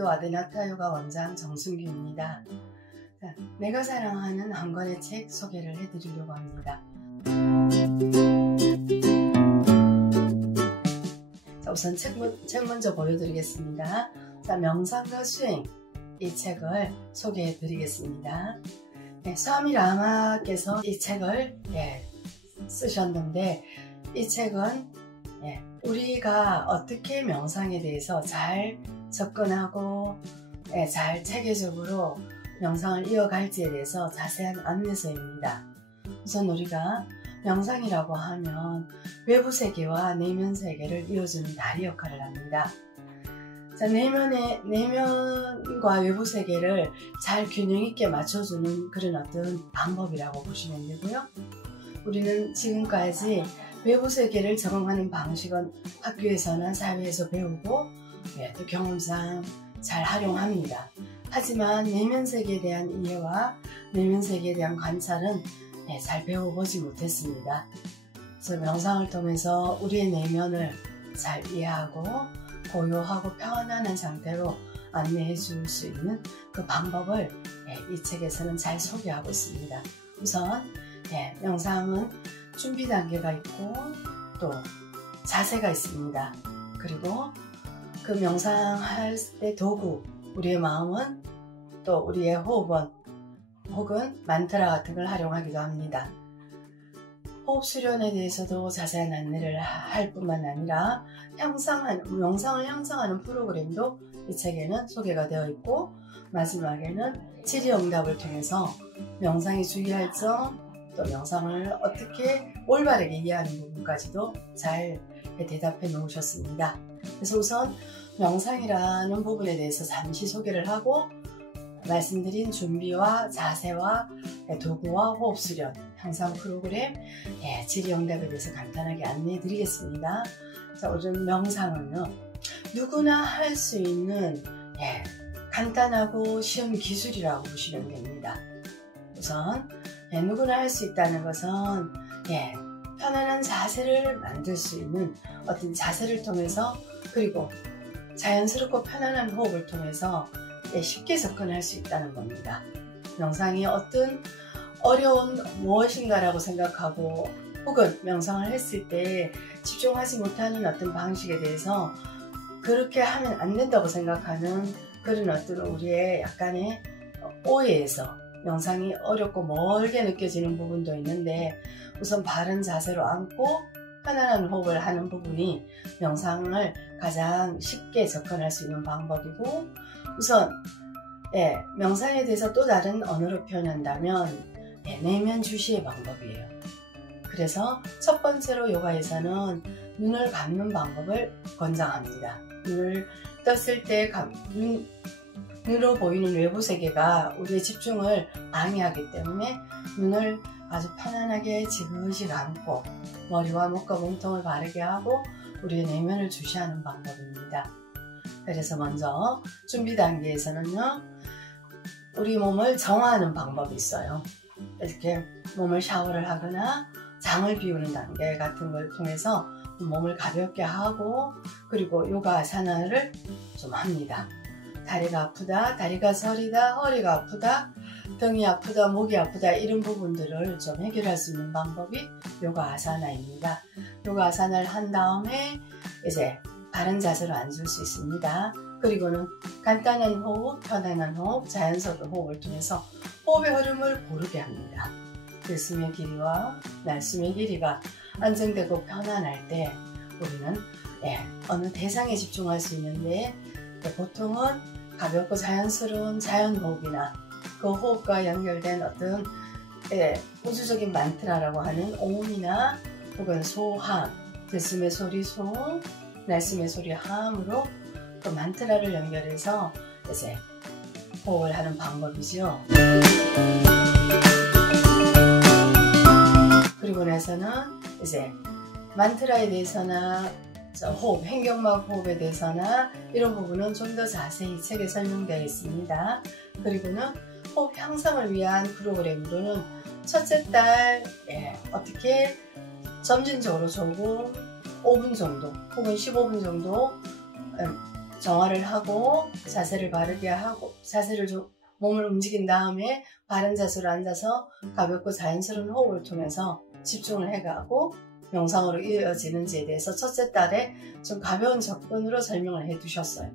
제도 아데나타 요가 원장 정순규입니다. 자, 내가 사랑하는 한 권의 책 소개를 해드리려고 합니다. 자, 우선 책 먼저 보여드리겠습니다. 자, 명상과 수행, 이 책을 소개해드리겠습니다. 네, 스와미 라마께서 이 책을 쓰셨는데, 이 책은 우리가 어떻게 명상에 대해서 잘 접근하고 잘 체계적으로 명상을 이어갈지에 대해서 자세한 안내서입니다. 우선 우리가 명상이라고 하면 외부 세계와 내면 세계를 이어주는 다리 역할을 합니다. 자, 내면과 외부 세계를 잘 균형 있게 맞춰주는 그런 어떤 방법이라고 보시면 되고요. 우리는 지금까지 외부 세계를 적응하는 방식은 학교에서나 사회에서 배우고 또 경험상 잘 활용합니다. 하지만 내면 세계에 대한 이해와 내면 세계에 대한 관찰은 잘 배워보지 못했습니다. 그래서 명상을 통해서 우리의 내면을 잘 이해하고 고요하고 평안한 상태로 안내해 줄 수 있는 그 방법을 이 책에서는 잘 소개하고 있습니다. 우선 명상은 준비 단계가 있고 또 자세가 있습니다. 그리고 그 명상할 때 도구, 우리의 마음은 또 우리의 호흡은 혹은 만트라 같은 걸 활용하기도 합니다. 호흡 수련에 대해서도 자세한 안내를 할 뿐만 아니라 명상을 형성하는 프로그램도 이 책에는 소개가 되어 있고, 마지막에는 질의응답을 통해서 명상에 주의할 점, 또 명상을 어떻게 올바르게 이해하는 부분까지도 잘 대답해 놓으셨습니다. 그래서 우선 명상이라는 부분에 대해서 잠시 소개를 하고, 말씀드린 준비와 자세와 도구와 호흡 수련, 향상 프로그램, 질의응답에 대해서 간단하게 안내해 드리겠습니다. 자, 우선 명상은요, 누구나 할 수 있는 간단하고 쉬운 기술이라고 보시면 됩니다. 우선 누구나 할 수 있다는 것은 편안한 자세를 만들 수 있는 어떤 자세를 통해서, 그리고 자연스럽고 편안한 호흡을 통해서 쉽게 접근할 수 있다는 겁니다. 명상이 어떤 어려운 무엇인가라고 생각하고, 혹은 명상을 했을 때 집중하지 못하는 어떤 방식에 대해서 그렇게 하면 안 된다고 생각하는 그런 어떤 우리의 약간의 오해에서 명상이 어렵고 멀게 느껴지는 부분도 있는데, 우선 바른 자세로 앉고 편안한 호흡을 하는 부분이 명상을 가장 쉽게 접근할 수 있는 방법이고, 우선 명상에 대해서 또 다른 언어로 표현한다면 내면 주시의 방법이에요. 그래서 첫 번째로 요가에서는 눈을 감는 방법을 권장합니다. 눈을 떴을 때 눈으로 보이는 외부 세계가 우리의 집중을 방해하기 때문에 눈을 아주 편안하게 지그시 감고 머리와 목과 몸통을 바르게 하고 우리의 내면을 주시하는 방법입니다. 그래서 먼저 준비 단계에서는요, 우리 몸을 정화하는 방법이 있어요. 이렇게 몸을 샤워를 하거나 장을 비우는 단계 같은 걸 통해서 몸을 가볍게 하고, 그리고 요가 아사나를 좀 합니다. 다리가 아프다, 다리가 저리다, 허리가 아프다, 등이 아프다, 목이 아프다, 이런 부분들을 좀 해결할 수 있는 방법이 요가 아사나입니다. 요가 아사나를 한 다음에 이제 바른 자세로 앉을 수 있습니다. 그리고는 간단한 호흡, 편안한 호흡, 자연스러운 호흡을 통해서 호흡의 흐름을 고르게 합니다. 들숨의 길이와 날숨의 길이가 안정되고 편안할 때 우리는 어느 대상에 집중할 수 있는데, 보통은 가볍고 자연스러운 자연호흡이나 그 호흡과 연결된 어떤 우주적인 만트라라고 하는 옴이나 혹은 소함, 들숨의 소리 소, 날숨의 소리 함으로 그 만트라를 연결해서 이제 호흡을 하는 방법이죠. 그리고 나서는 이제 만트라에 대해서나 호흡, 횡격막 호흡에 대해서나 이런 부분은 좀 더 자세히 책에 설명되어 있습니다. 그리고는 호흡 향상을 위한 프로그램으로는 첫째 달 어떻게 점진적으로 조금 5분 정도 혹은 15분 정도 정화를 하고 자세를 바르게 하고 자세를 좀 몸을 움직인 다음에 바른 자세로 앉아서 가볍고 자연스러운 호흡을 통해서 집중을 해가고 명상으로 이어지는지에 대해서 첫째 달에 좀 가벼운 접근으로 설명을 해두셨어요.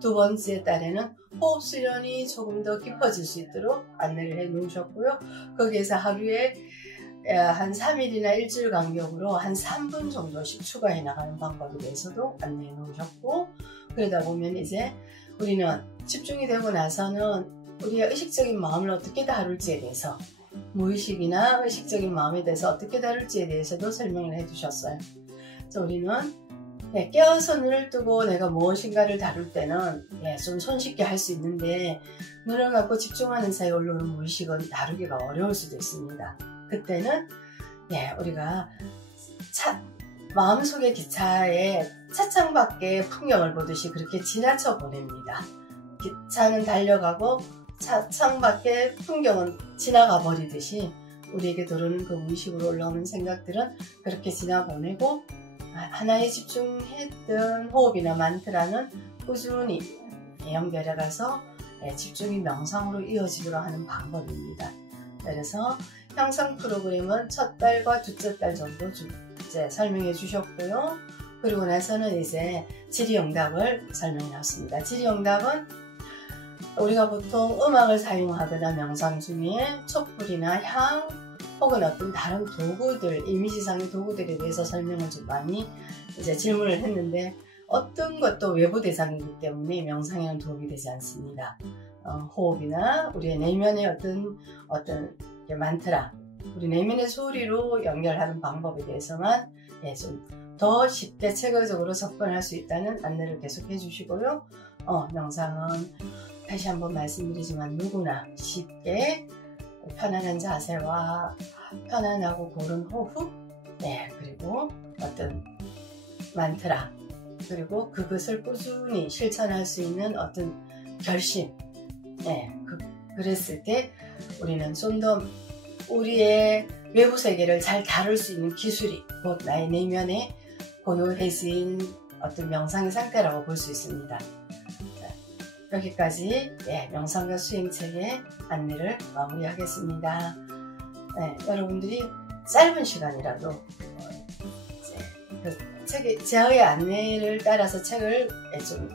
두 번째 달에는 호흡 수련이 조금 더 깊어질 수 있도록 안내를 해 놓으셨고요. 거기에서 하루에 한 3일이나 일주일 간격으로 한 3분 정도씩 추가해 나가는 방법에 대해서도 안내해 놓으셨고, 그러다 보면 이제 우리는 집중이 되고 나서는 우리의 의식적인 마음을 어떻게 다룰지에 대해서, 무의식이나 의식적인 마음에 대해서 어떻게 다룰지에 대해서도 설명을 해 두셨어요. 그래서 우리는 깨어서 눈을 뜨고 내가 무엇인가를 다룰 때는 좀 손쉽게 할 수 있는데, 눈을 감고 집중하는 사이에 올라오는 무의식은 다루기가 어려울 수도 있습니다. 그때는 우리가 마음속의 기차에 차창 밖의 풍경을 보듯이 그렇게 지나쳐 보냅니다. 기차는 달려가고 차창 밖의 풍경은 지나가 버리듯이 우리에게 들어오는 그 무의식으로 올라오는 생각들은 그렇게 지나보내고, 하나에 집중했던 호흡이나 만트라는 꾸준히 연결해가서 집중이 명상으로 이어지도록 하는 방법입니다. 그래서 형성 프로그램은 첫 달과 둘째 달 정도 이제 설명해 주셨고요. 그리고 나서는 이제 질의응답을 설명해 놨습니다. 질의응답은 우리가 보통 음악을 사용하거나 명상 중에 촛불이나 향 혹은 어떤 다른 도구들, 이미지상의 도구들에 대해서 설명을 좀 많이 이제 질문을 했는데, 어떤 것도 외부 대상이기 때문에 명상에는 도움이 되지 않습니다. 호흡이나 우리의 내면의 어떤 만트라, 우리 내면의 소리로 연결하는 방법에 대해서만 좀 더 쉽게 체계적으로 접근할 수 있다는 안내를 계속 해주시고요. 명상은 다시 한번 말씀드리지만 누구나 쉽게 편안한 자세와 편안하고 고른 호흡, 그리고 어떤 만트라, 그리고 그것을 꾸준히 실천할 수 있는 어떤 결심, 그랬을 때 우리는 좀 더 우리의 외부 세계를 잘 다룰 수 있는 기술이 곧 나의 내면에 고요해진 어떤 명상의 상태라고 볼 수 있습니다. 여기까지 명상과 수행책의 안내를 마무리하겠습니다. 여러분들이 짧은 시간이라도 제의 안내를 따라서 책을 좀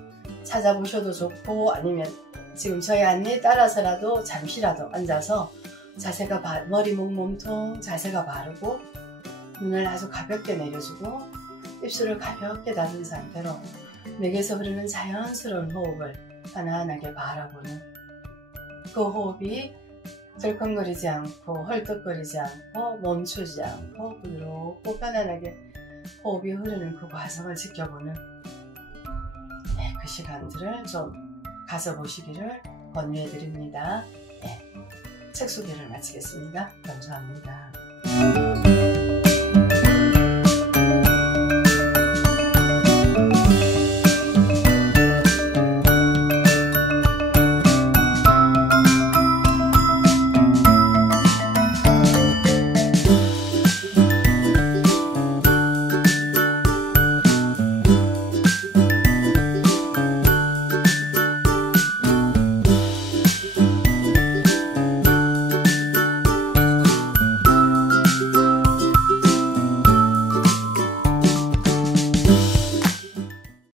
찾아보셔도 좋고, 아니면 지금 저의 안내에 따라서라도 잠시라도 앉아서 자세가 머리, 목, 몸통 자세가 바르고 눈을 아주 가볍게 내려주고 입술을 가볍게 닫은 상태로 내게서 흐르는 자연스러운 호흡을 편안하게 바라보는, 그 호흡이 들컹거리지 않고 헐떡거리지 않고 멈추지 않고 부드럽고 편안하게 호흡이 흐르는 그 과정을 지켜보는 그 시간들을 좀 가져보시기를 권유해 드립니다. 책 소개를 마치겠습니다. 감사합니다.